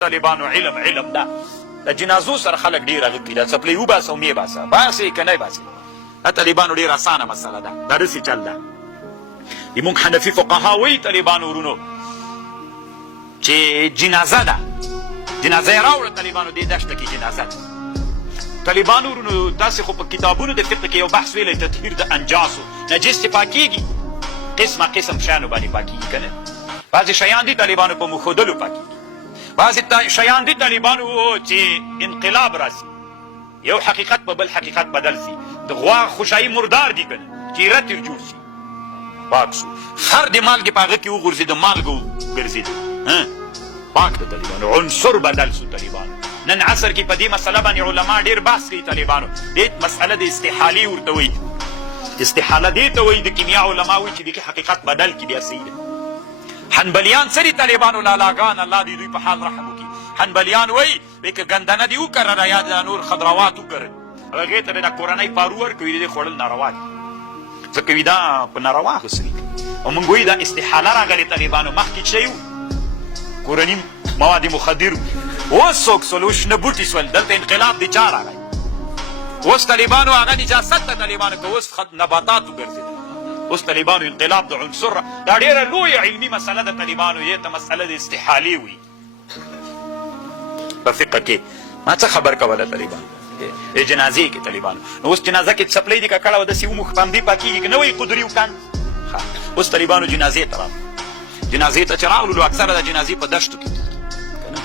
طالبانو علم دا د جنازو سره خلک ډېر هغه کوي دا څپلۍ وباسه او مې باسه باسې که نه باسې دا طالبانو ډېر اسانه مسله ده دا داسې چل ده زموږ حنفي فقها وایي طالبانو ورونو چې جنازه ده جنازه یې راوړه طالبانو دې دشته کې جنازه ده طالبانو ورونو تاسې خو په کتابونو د فقه کې یو بحث ویلی تطهیر د انجاسو نجس چې پاکېږي قسمه قسم شیانو باندې پاکېږي که نه بعضې شیان دي طالبانو په مښودلو پاکېږي بعضې شیان دي طالبانو چې انقلاب راسي یو حقیقت په بل حقیقت بدل سي د غوا خوشایي مردار دي که نه چې رتر جوړ سي پاک سو خر د مالګې په هغه کې وغورځېده مالګه ګرځېده پاک د طالبانو عنصر بدل سو طالبانو نن عصر کې په دې مسله باندې علما ډېر بحث کوي طالبانو دې مسأله د استحالې ورته وایي استحاله دې ته وایي د کیمیا علما وایي چې د کې حقیقت بدل کړي بیا صحیح ده حنبلیان څه دي طالبانو لالاګان الله دې دوی په حال رحم وکړي حنبلیان وایي که ګندنه دې وکرله یا د نور خضروات وکرل هغې ته د کورنۍ پارو ورکوي د دې خوړل ناروا دي ځکه وي دا په ناروا اخیستل او موږ وایي دا استحاله راغلې طالبانو مخکې شی و کورني مواد مخدر اوس څوک سول اوس شنه بوټي سول دلته انقلاب دی چا راغی اوس طالبانو هغه نجاست ته طالبانو که اوس نباتات وګرځېدل اوس طالبانو انقلاب د عنصر دا ډېره لویه علمي مسله ده طالبانو یې ته مسله د استحالې وایي په فقه کې ما څه خبر کوله طالبانو جنازې کې طالبانو نو اوس جنازه کې څپلۍ دې ککړه وه داسې وموږ په همدې پاکېږي که نه وایي قدري وکان اوس طالبانو جنازې ته راغلو جنازې ته چې راغلو اکثره د جنازې په دشتو کې که نه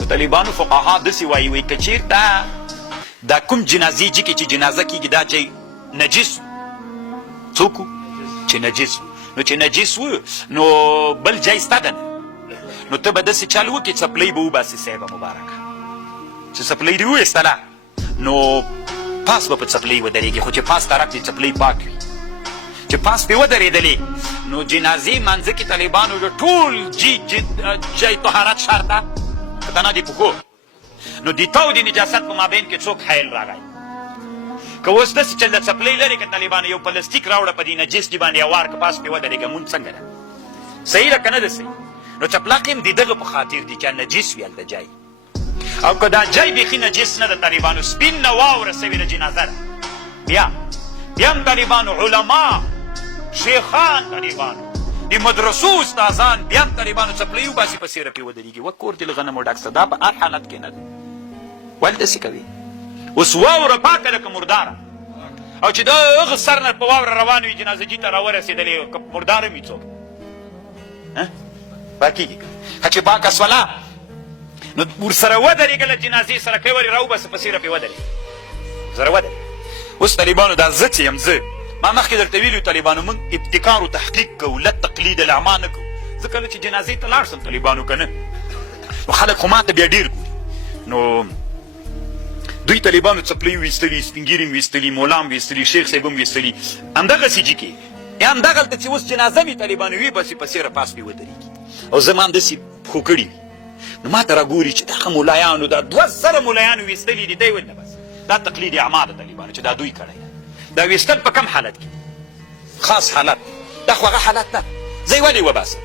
نو طالبانو فقها داسې وایي که چېرته دا کوم جنازې چې کې چې جنازه کېږي دا چې نجس څوک چې نجس نو چې نجس و نو بل ځای سته ده نه نو ته به داسې چل وکړې څپلۍ به وباسې صاحبه مبارکه چې څپلۍ دې وویستله نو پاس به په څپلۍ ودرېږي خو چې پاس طرف دې څپلۍ پاک وي چې پاس پې ودرېدلې نو جنازې مانځه کې طالبانو د ټول جای طهارت شرط ده که ته نه دې پوهو نو د تو د نجاست په مابین کې څوک حیل راغی که اوس داسې چې د څپلۍ لرې که طالبانو یو پلاستیک راوړه په دې نجس دې باندې اوار که پاس پې ودرېږه مونځ څنګه ده صحیح ده که نه ده صحیح نو چپلاق هم د دغه په خاطر دي چې نجس وي هلته جای او که دا جای بیخي نجس نه ده طالبانو سپین نه واوره سوې د جنازه ده بیا هم طالبانو علما شیخان طالبانو د مدرسو استادان بیا هم طالبانو څپلۍ وباسي په سیره پې ودرېږي و کور دې له غنمو ډک شه دا په هر حالت کې نه ده ولې داسې کوي اوس واوره پاکه ده که مرداره او چې د هغه سر نه په واوره روان وي جنازجي ته راورسېدلې که مرداره وي څوک پاکېږي که چې پاکه سوله نو ورسره ودرېږه له جنازې سره که یې ولې راوباسه په سیره پې ودرېږه سره ودرېږه اوس طالبانو دا زه چې یم زه ما مخکې درته ویلي طالبانو موږ ابتکار و تحقیق کوو له تقلید الاعما نه کوو زه کله چې جنازې ته لاړ شم طالبانو که نه نو خلک خو ماته بیا ډېر ګوري نو دوی طالبانو څپلۍ ویستلي سپینګیرې ویستلي مولام ویستلي شیخ صاحب هم ویستلي همدغسې چې کې یا همدغلته چې اوس جنازه مې طالبانو ویباسي په سیره پاس پې ودرېږي او زه ما همداسې خو کړي وي نو ما ته راګوري چې دغه ملایانو دا 200 ملایانو ویستلي دي دی ولې نه بس دا تقلید اعما ده طالبانو چې دا دوی کړی ده دا ویستل په کم حالت کې خاص حالت دا خو هغه حالت نه زه یې ولې وباسم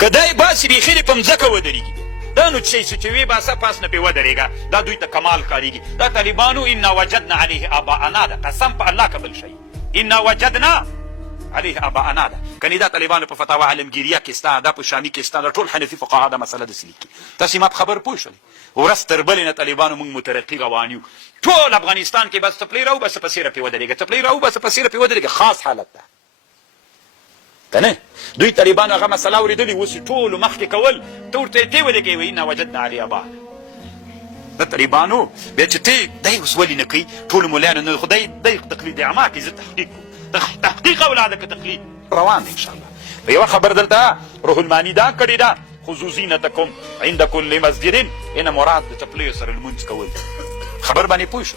که دا یې باسي بیخي دې په مځکه ودرېږي دا نو چې وی باسه پاس نه پې ودرېږه دا دوی ته کمال کارېږي دا طالبانو انا وجدنا علیه آباءنا ده قسم په الله که بل شی انا وجدنا علیه آباءنا ده کنې دا طالبانو په فتاوا علمګیریه کې سته دا په شامي کې سته دا ټول حنفي فقها دا مسله داسې لیکي تاسې ما په خبر پوه شولې ورځ تر بلې نه طالبانو موږ مترقي روان یو ټول افغانستان کې بس څپلۍ راوباسه په سیره پې ودرېږه څپلۍ راوباسه په سیره پې ودرېږه خاص حالت ده که نه دوی طالبانو هغه مسله اورېدلې اوس ټولو مخکې کول ته ورته یې ولګوې وایي انا وجدنا علی آباءنا د طالبانو بیا چې ته دی اوس ولې نه کوي ټولو ملایانو نه خو دی تقلید اعما کوي زه تحقیق کوم تحقیق اولاده که تقلید روان دی انشاءالله په یوه خبر دلته روح الماني دا کړې ده خذوا زینتکم عند کل مسجد اینه مراد د څپلیو سره لمونځ کول خبر باندې پوه شو